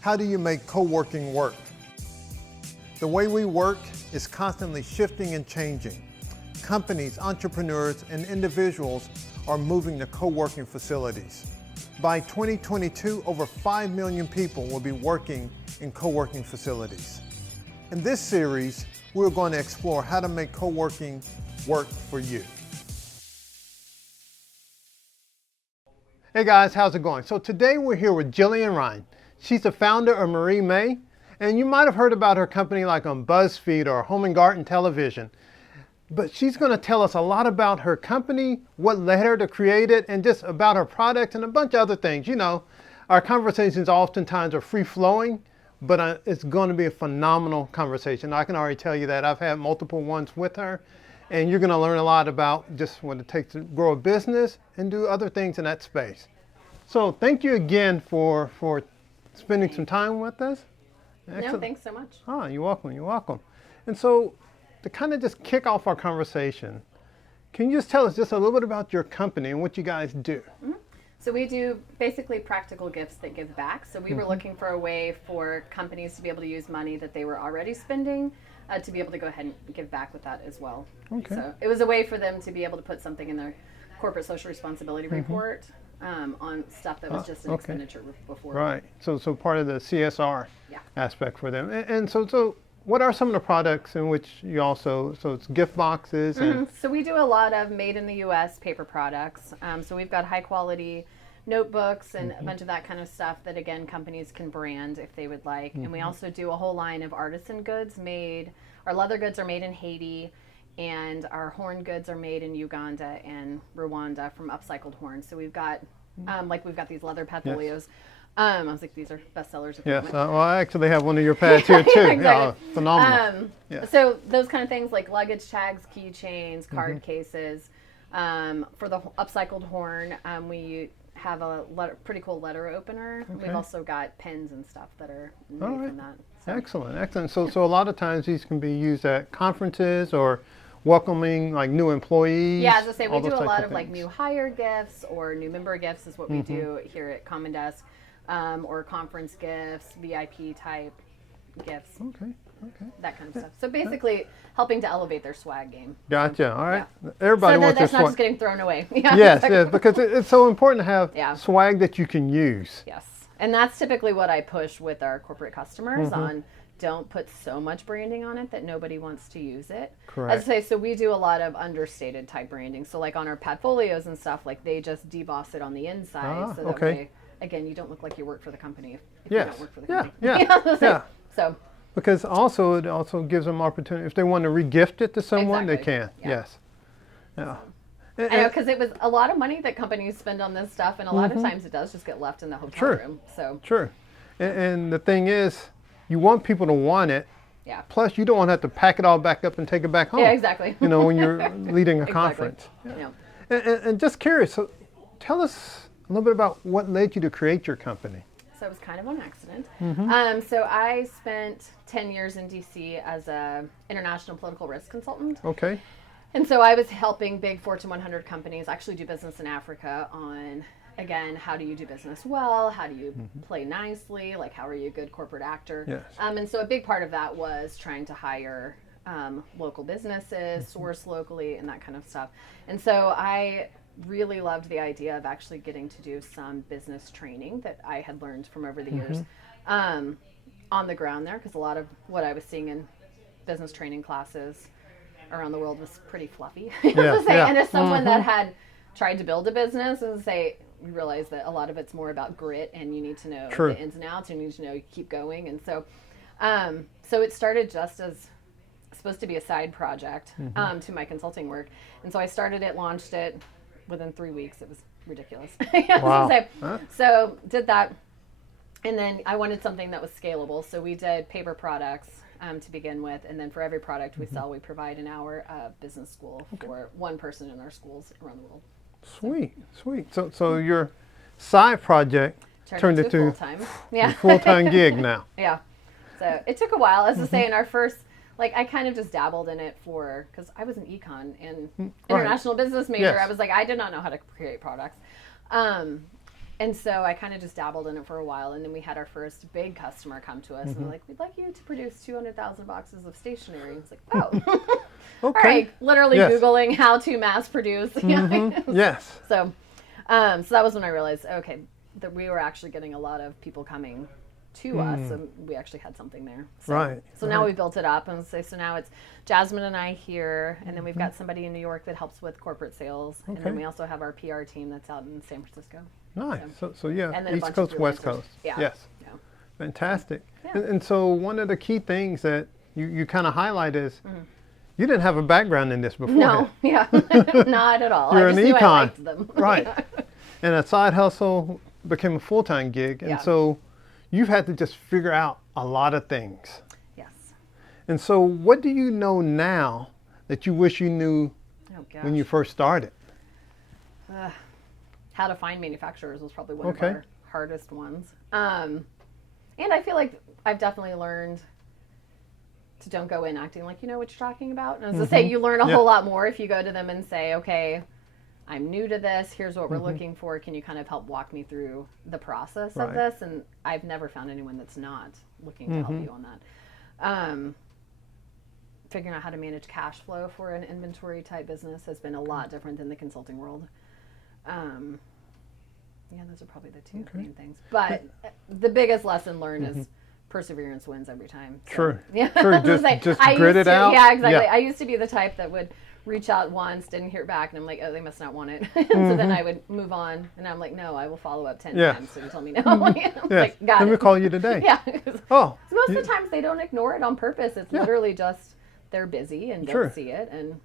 How do you make co-working work? The way we work is constantly shifting and changing. Companies, entrepreneurs, and individuals are moving to co-working facilities. By 2022, over 5 million people will be working in co-working facilities. In this series, we're going to explore how to make co-working work for you. Hey guys, how's it going? So today we're here with Jillian Ryan. She's the founder of Marie Mae, and you might have heard about her company like on BuzzFeed or Home and Garden Television. But she's going to tell us a lot about her company, what led her to create it, and just about her product and a bunch of other things. You know, our conversations oftentimes are free-flowing, but it's going to be a phenomenal conversation. I can already tell you that. I've had multiple ones with her, and you're going to learn a lot about just what it takes to grow a business and do other things in that space. So thank you again for spending some time with us. Excellent. No, thanks so much. Oh, you're welcome. You're welcome. And so to kind of just kick off our conversation, can you just tell us just a little bit about your company and what you guys do? Mm-hmm. So we do basically practical gifts that give back. So we were looking for a way for companies to be able to use money that they were already spending to be able to go ahead and give back with that as well. Okay. So it was a way for them to be able to put something in their corporate social responsibility report on stuff that was just an expenditure before. Right. So part of the CSR Yeah. aspect for them. And so what are some of the products in which you also, so it's gift boxes? And So we do a lot of made in the U.S. paper products. So we've got high quality notebooks and a bunch of that kind of stuff that, again, companies can brand if they would like. And we also do a whole line of artisan goods made. Our leather goods are made in Haiti, and our horn goods are made in Uganda and Rwanda from upcycled horn. So we've got, we've got these leather portfolios. I was like, these are bestsellers. Yes, well, I actually have one of your pads here too. Exactly. Yeah, phenomenal. So those kind of things like luggage tags, keychains, card cases. For the upcycled horn, we have a pretty cool letter opener. Okay. We've also got pens and stuff that are made from that. So. Excellent. So a lot of times these can be used at conferences or welcoming like new employees. Yeah, as I say, we do a lot of things. like new hire gifts or new member gifts is what we do here at Common Desk, or conference gifts, VIP type gifts. Okay. That kind of stuff. So basically, helping to elevate their swag game. Gotcha. All right. Yeah. Everybody so wants their that's not swag. just getting thrown away. Yes, because it's so important to have Yeah. swag that you can use. Yes, and that's typically what I push with our corporate customers on. Don't put so much branding on it that nobody wants to use it. Correct. As I say, so we do a lot of understated type branding. So like on our portfolios and stuff, like they just deboss it on the inside, so that way, again, you don't look like you work for the company if you don't work for the company. Yeah. So. Because also it also gives them opportunity if they want to regift it to someone, they Exactly. can. Yeah. Yes. Yeah. I know, because it was a lot of money that companies spend on this stuff, and a lot of times it does just get left in the hotel room. So. True. And the thing is, you want people to want it. Yeah. Plus, you don't want to have to pack it all back up and take it back home. Yeah, exactly. You know, when you're leading a Exactly. conference. Yeah. And just curious, so tell us a little bit about what led you to create your company. So it was kind of on accident. So I spent 10 years in DC as a international political risk consultant. Okay. And so I was helping big Fortune 100 companies actually do business in Africa on, again, how do you do business well? How do you play nicely? Like, how are you a good corporate actor? Yes. And so a big part of that was trying to hire local businesses, source locally, and that kind of stuff. And so I really loved the idea of actually getting to do some business training that I had learned from over the years on the ground there, because a lot of what I was seeing in business training classes around the world was pretty fluffy. And as someone that had tried to build a business, we realized that a lot of it's more about grit, and you need to know the ins and outs, and you need to know you keep going. And so so it started just as supposed to be a side project to my consulting work. And so I started it, launched it. Within 3 weeks, it was ridiculous. Wow. So did that, and then I wanted something that was scalable. So we did paper products to begin with, and then for every product we sell, we provide an hour of business school for one person in our schools around the world. Sweet. So your side project turned into full-time, full-time gig now. Yeah. So it took a while, as I say, in our first. Like, I kind of just dabbled in it because I was an econ and international business major. Yes. I was like, I did not know how to create products. And so I kind of just dabbled in it for a while, and then we had our first big customer come to us, and they're like, "We'd like you to produce 200,000 boxes of stationery." And it's like, "Oh, all right." Literally Googling how to mass produce. Yes. So that was when I realized, okay, that we were actually getting a lot of people coming to us, and we actually had something there. So, So now we built it up, and so now it's Jasmine and I here, and then we've got somebody in New York that helps with corporate sales, and then we also have our PR team that's out in San Francisco. Nice. So and East Coast, West Coast. Yeah. Yes. Yeah. Fantastic. Yeah. And so one of the key things that you kind of highlight is you didn't have a background in this before. No. Yeah. Not at all. You're I just an knew econ. I liked them. Right. And a side hustle became a full-time gig, and so you've had to just figure out a lot of things. Yes. And so what do you know now that you wish you knew when you first started? How to find manufacturers was probably one of our hardest ones. And I feel like I've definitely learned to don't go in acting like you know what you're talking about. And as I say, you learn a whole lot more if you go to them and say, okay, I'm new to this. Here's what we're looking for. Can you kind of help walk me through the process of this? And I've never found anyone that's not looking to help you on that. Figuring out how to manage cash flow for an inventory type business has been a lot different than the consulting world. Yeah, those are probably the two main things. But the biggest lesson learned is perseverance wins every time. So, True. Yeah. True. Just grit it out. Yeah, exactly. Yeah. I used to be the type that would reach out once, didn't hear back, and I'm like, oh, they must not want it. So then I would move on, and I'm like, no, I will follow up 10 times. So you tell me no. Like, got Let it. me call you today. Yeah. Oh. Most of the times they don't ignore it on purpose. It's literally just they're busy and don't see it. And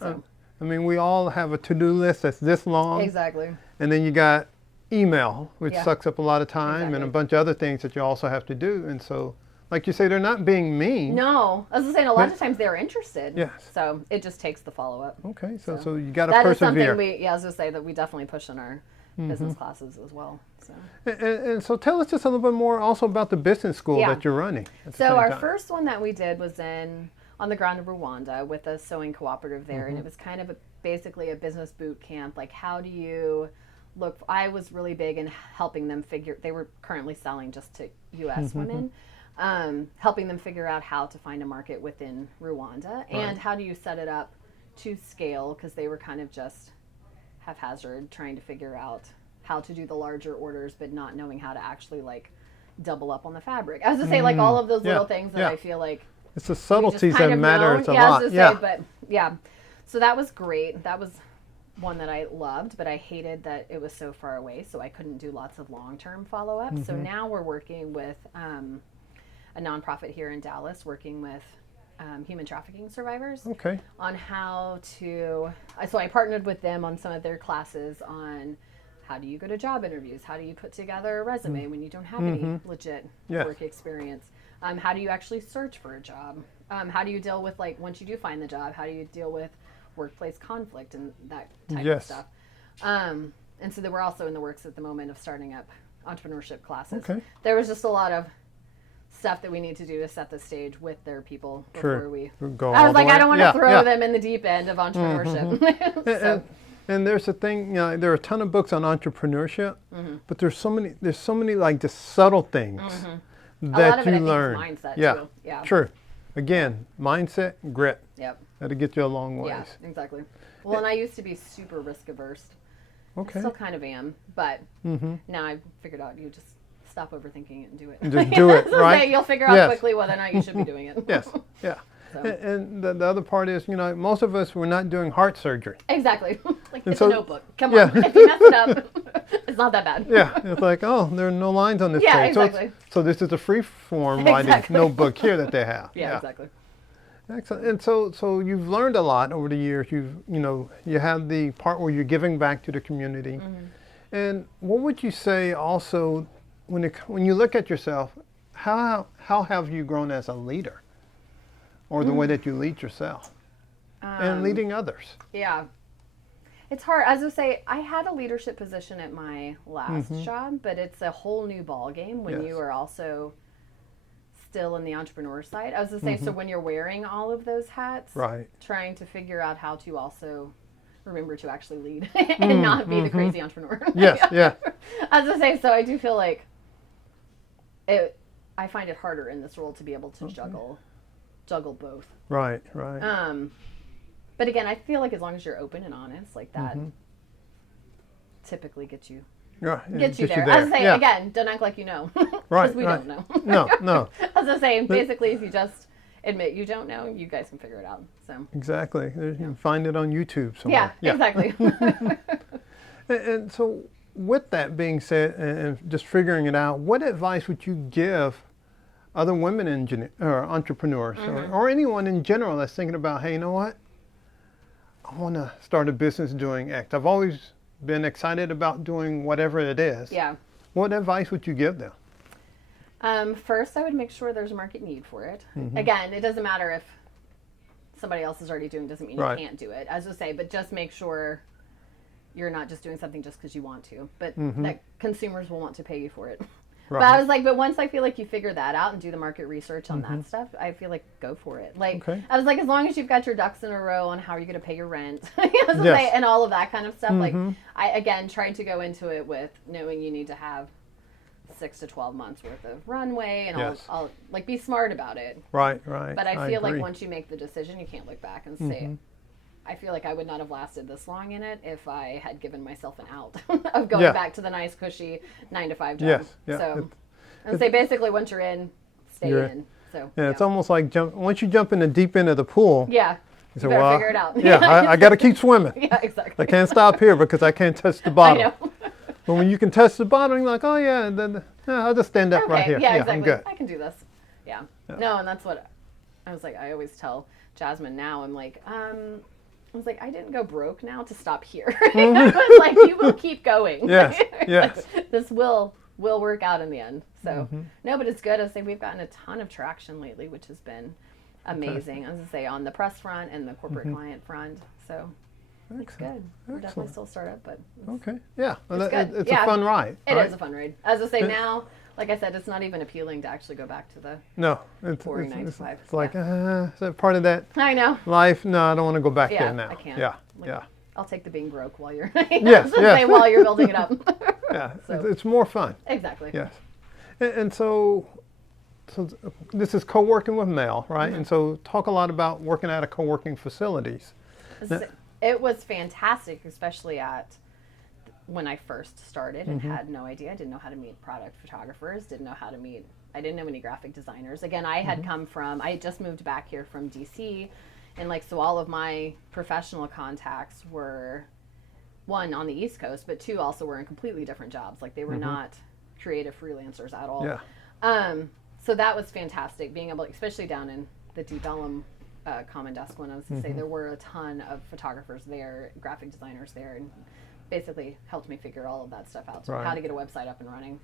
so. I mean, we all have a to-do list that's this long. Exactly. And then you got email, which sucks up a lot of time, and a bunch of other things that you also have to do. And so, like you say, they're not being mean. No. I was saying a lot of times they're interested. Yes. So it just takes the follow-up. Okay. So you got to persevere. That is something I was going to say that we definitely push in our business classes as well. So. And so tell us just a little bit more also about the business school that you're running. So our first one that we did was on the ground of Rwanda with a sewing cooperative there, and it was kind of basically a business boot camp. Like, how do you look? I was really big in helping them figure. They were currently selling just to U.S. women, helping them figure out how to find a market within Rwanda, and how do you set it up to scale, because they were kind of just haphazard trying to figure out how to do the larger orders, but not knowing how to actually like double up on the fabric. I was to say like all of those little things that I feel like. It's the subtleties that matter a lot. So that was great. That was one that I loved, but I hated that it was so far away, so I couldn't do lots of long-term follow-up. So now we're working with a nonprofit here in Dallas, working with human trafficking survivors on how to. So I partnered with them on some of their classes on how do you go to job interviews, how do you put together a resume when you don't have any legit work experience. How do you actually search for a job? How do you deal with, like, once you do find the job, how do you deal with workplace conflict and that type of stuff? And so we're also in the works at the moment of starting up entrepreneurship classes. There was just a lot of stuff that we need to do to set the stage with their people before we go. I was like, I don't want to throw them in the deep end of entrepreneurship. And there's a thing, there are a ton of books on entrepreneurship, but there's so many like just subtle things. That you learn. Mindset too. Yeah. True. Again, mindset, grit. Yep. That'll get you a long ways. Yeah, exactly. Well, and I used to be super risk averse. I still kind of am, but now I've figured out you just stop overthinking it and do it. Just do it, right? You'll figure out quickly whether or not you should be doing it. Yes. Yeah. So. And the other part is, most of us, we're not doing heart surgery. Exactly. Like, it's a notebook. Come on. If you mess it up, it's not that bad. Yeah. It's like, oh, there are no lines on this page. Exactly. So this is a free form writing notebook here that they have. Yeah, exactly. Excellent. And so you've learned a lot over the years. You have the part where you're giving back to the community. And what would you say also, when you look at yourself, how have you grown as a leader? Or the way that you lead yourself and leading others. Yeah. It's hard. As I say, I had a leadership position at my last job, but it's a whole new ball game when you are also still in the entrepreneur side. I was going to say, so when you're wearing all of those hats, trying to figure out how to also remember to actually lead and not be the crazy entrepreneur. Yes, yeah. As I say, so I do feel like I find it harder in this role to be able to juggle both. Right. But again, I feel like as long as you're open and honest, like that typically gets you there. As I say, again, don't act like you know. Right. Because we don't know. No. As I say, basically, if you just admit you don't know, you guys can figure it out. So exactly. You can find it on YouTube somewhere. Yeah, exactly. And so with that being said, and just figuring it out, what advice would you give other women or entrepreneurs or anyone in general that's thinking about, hey, you know what? I want to start a business doing X. I've always been excited about doing whatever it is. Yeah. What advice would you give them? First, I would make sure there's a market need for it. Again, it doesn't matter if somebody else is already doing it, doesn't mean you can't do it. As I say, but just make sure you're not just doing something just because you want to, but that consumers will want to pay you for it. Right. But I was like, but once I feel like you figure that out and do the market research on that stuff, I feel like go for it. Like, I was like, as long as you've got your ducks in a row on how you're going to pay your rent and all of that kind of stuff. Like, I, again, tried to go into it with knowing you need to have 6 to 12 months worth of runway and I'll like be smart about it. Right. But I feel like once you make the decision, you can't look back and say, I feel like I would not have lasted this long in it if I had given myself an out of going back to the nice, cushy 9-to-5 job. So, and say basically once you're in, stay in. So it's almost like once you jump in the deep end of the pool. Yeah. You say, better figure it out. I got to keep swimming. Yeah, exactly. I can't stop here because I can't touch the bottom. I know. But when you can touch the bottom, you're like, oh yeah, then I'll just stand up right here. Yeah, exactly. I'm good. I can do this. Yeah. No, and that's what I was like. I always tell Jasmine now. I'm like, I was like, I didn't go broke now to stop here. I was like, you will keep going. Yes. This will work out in the end. So no, but it's good. I say we've gotten a ton of traction lately, which has been amazing. As I say, on the press front and the corporate client front. So it's good. We're definitely still a startup, but it's a fun ride. It is a fun ride. As I say now, like I said, it's not even appealing to actually go back to the boring 9 to 5. It's like, is that part of that I know. life? No, I don't want to go back there now. I can't. Yeah. I'll take the being broke while you're while you're building it up. It's more fun. Exactly. Yes. And so this is co-working with Mel, right? And so talk a lot about working at a co-working facilities. It was fantastic, especially when I first started and had no idea. I didn't know how to meet product photographers, I didn't know any graphic designers. Again, I had I had just moved back here from DC, and so all of my professional contacts were, one, on the East Coast, but two, also were in completely different jobs. Like they were not creative freelancers at all. Yeah. So that was fantastic, being able, especially down in the Deep Ellum Common Desk one, I was to say there were a ton of photographers there, graphic designers there, and basically helped me figure all of that stuff out, so how to get a website up and running.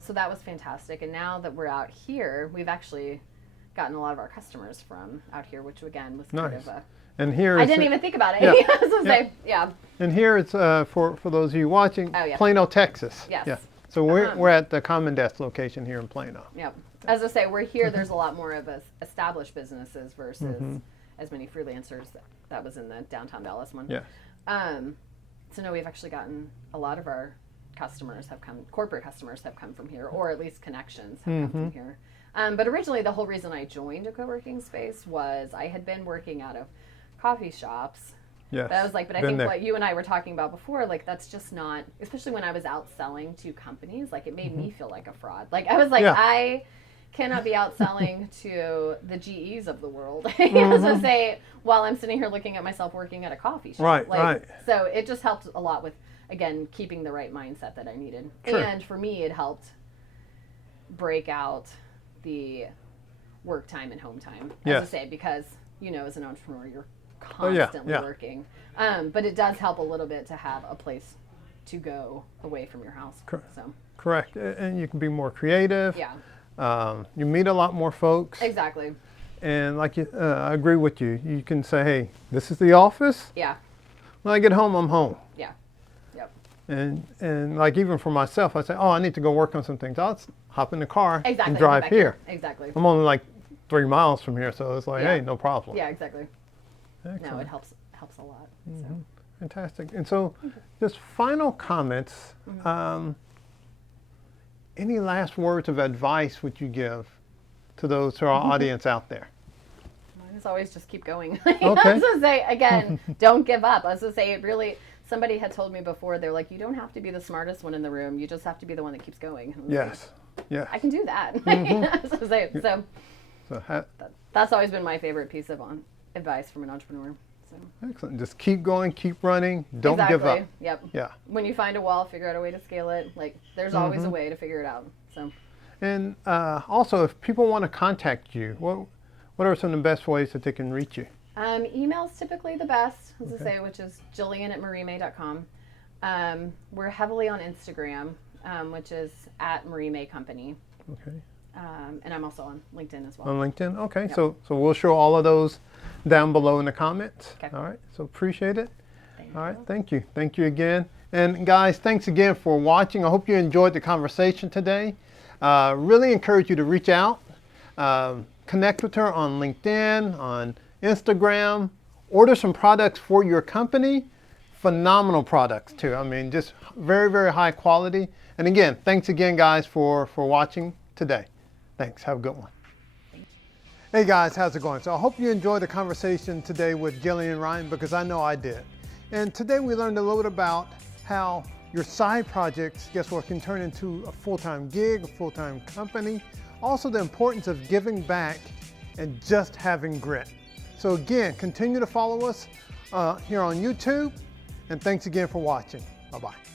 So that was fantastic. And now that we're out here, we've actually gotten a lot of our customers from out here, which again was kind of and here I didn't even think about it. And here it's for those of you watching, Plano, Texas. Yes. Yeah. So we're at the Common Desk location here in Plano. Yep. As I say, we're here. There's a lot more of established businesses versus as many freelancers. That was in the downtown Dallas one. Yeah. So no, we've actually gotten a lot of our corporate customers have come from here, or at least connections have come from here. But originally, the whole reason I joined a co-working space was I had been working out of coffee shops. Yes. But I was like, I think what you and I were talking about before, like that's just not, especially when I was out selling to companies, like it made me feel like a fraud. Like I was like, I cannot be out selling to the GEs of the world. As I say, while I'm sitting here looking at myself working at a coffee shop. Right. So it just helped a lot with, again, keeping the right mindset that I needed. Sure. And for me, it helped break out the work time and home time, as I say, because, as an entrepreneur, you're constantly working. But it does help a little bit to have a place to go away from your house. Correct. And you can be more creative. Yeah. You meet a lot more folks. Exactly. And I agree with you. You can say, hey, this is the office. Yeah. When I get home, I'm home. Yeah. Yep. And like even for myself, I say, I need to go work on some things. I'll hop in the car and drive drive here. Exactly. I'm only like 3 miles from here, so it's like, hey, no problem. Yeah, exactly. Excellent. No, it helps helps a lot. Fantastic. And so just final comments, any last words of advice would you give to those, to our audience out there? Mine is always just keep going. Okay. I was going to say, again, don't give up. I was going to say, it really, somebody had told me before, they're like, you don't have to be the smartest one in the room. You just have to be the one that keeps going. Yes. Like, yes. I can do that. I was gonna say, so that's always been my favorite piece of advice from an entrepreneur. So. Excellent. Just keep going, keep running, don't give up. Yep. Yeah. When you find a wall, figure out a way to scale it. Like, there's always a way to figure it out. So. And also, if people want to contact you, what are some of the best ways that they can reach you? Email's typically the best, as I say, which is Jillian@mariemae.com. We're heavily on Instagram, which is @Marie Mae Company. Okay. And I'm also on LinkedIn as well. On LinkedIn? Okay. Yep. So we'll show all of those down below in the comments. Okay. All right. So appreciate it. Thank All right. you. Thank you. Thank you again. And guys, thanks again for watching. I hope you enjoyed the conversation today. Really encourage you to reach out, connect with her on LinkedIn, on Instagram, order some products for your company. Phenomenal products too. I mean, just very, very high quality. And again, thanks again, guys, for watching today. Thanks. Have a good one. Hey guys, how's it going? So I hope you enjoyed the conversation today with Jillian Ryan, because I know I did. And today we learned a little bit about how your side projects, guess what, can turn into a full-time gig, a full-time company. Also the importance of giving back and just having grit. So again, continue to follow us here on YouTube, and thanks again for watching. Bye-bye.